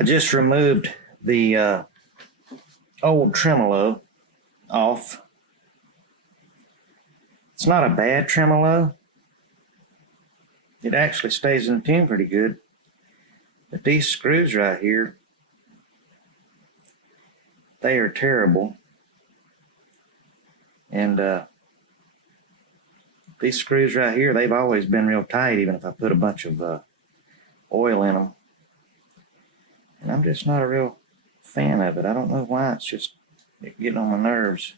I just removed the old tremolo off. It's not a bad tremolo. It actually stays in tune pretty good. But these screws right here, they are terrible. And these screws right here, they've always been real tight, even if I put a bunch of oil in them. And I'm just not a real fan of it. I don't know why. It's just getting on my nerves.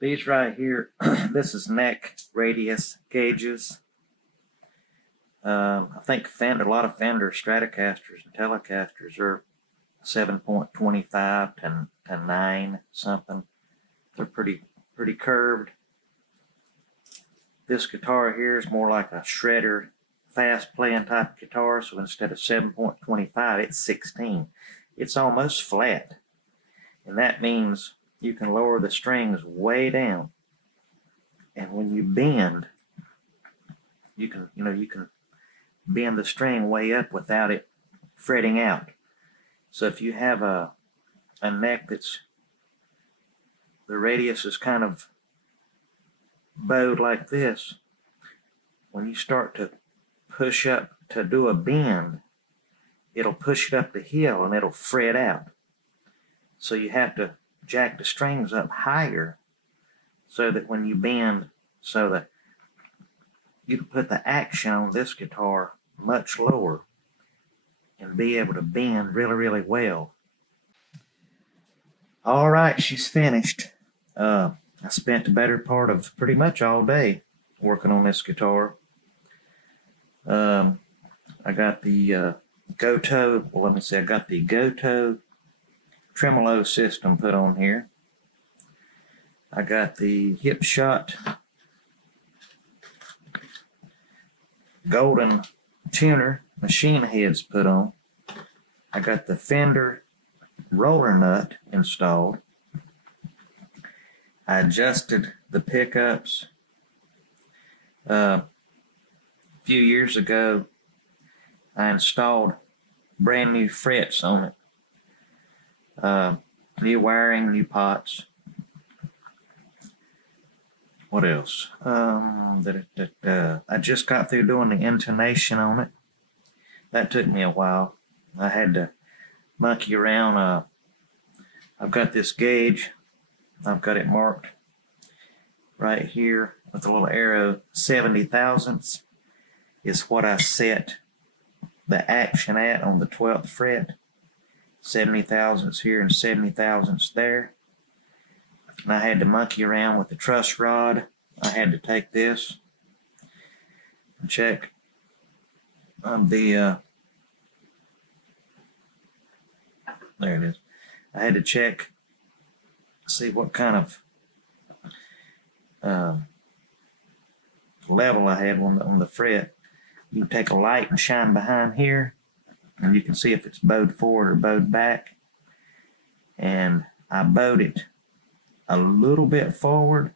These right here, this is neck radius gauges. I think a lot of Fender Stratocasters and Telecasters are 7.25 to 9 something. They're pretty curved. This guitar here is more like a shredder, fast playing type of guitar. So instead of 7.25, it's 16. It's almost flat, and that means you can lower the strings way down, and when you bend, you can bend the string way up without it fretting out. So if you have a neck that's the radius is kind of bowed like this, when you start to push up to do a bend, it'll push it up the hill and it'll fret out. So you have to jack the strings up higher so that when you bend, so that you can put the action on this guitar much lower and be able to bend really well. All right, she's finished. I spent the better part of pretty much all day working on this guitar. I got the I got the GOTOH Tremolo system put on here. I got the Hip Shot golden tuner machine heads put on. I got the Fender roller nut installed. I adjusted the pickups. A few years ago, I installed brand new frets on it. New wiring, new pots. What else? I just got through doing the intonation on it. That took me a while. I had to monkey around. I've got this gauge. I've got it marked right here with a little arrow. 70 thousandths is what I set the action at on the 12th fret. 70 thousandths here and 70 thousandths there. And I had to monkey around with the truss rod. I had to take this and check there it is. I had to check, see what kind of level I had on the fret. You can take a light and shine behind here, and you can see if it's bowed forward or bowed back. And I bowed it a little bit forward,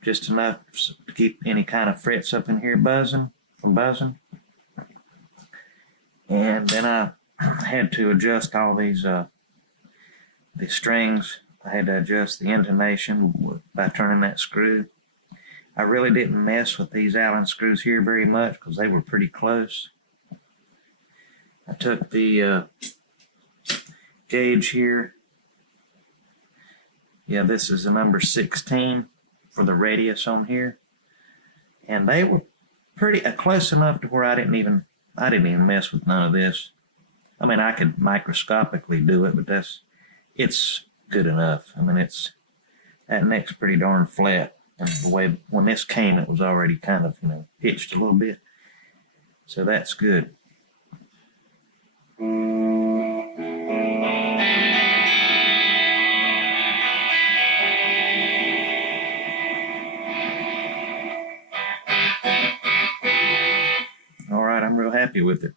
just enough to keep any kind of frets up in here from buzzing. And then I had to adjust all these strings. I had to adjust the intonation by turning that screw. I really didn't mess with these Allen screws here very much because they were pretty close. I took the gauge here. Yeah, this is a number 16 for the radius on here. And they were pretty close enough to where I didn't even mess with none of this. I mean, I could microscopically do it, but it's good enough. I mean, that neck's pretty darn flat. And the way, when this came, it was already kind of, pitched a little bit. So that's good. All right, I'm real happy with it.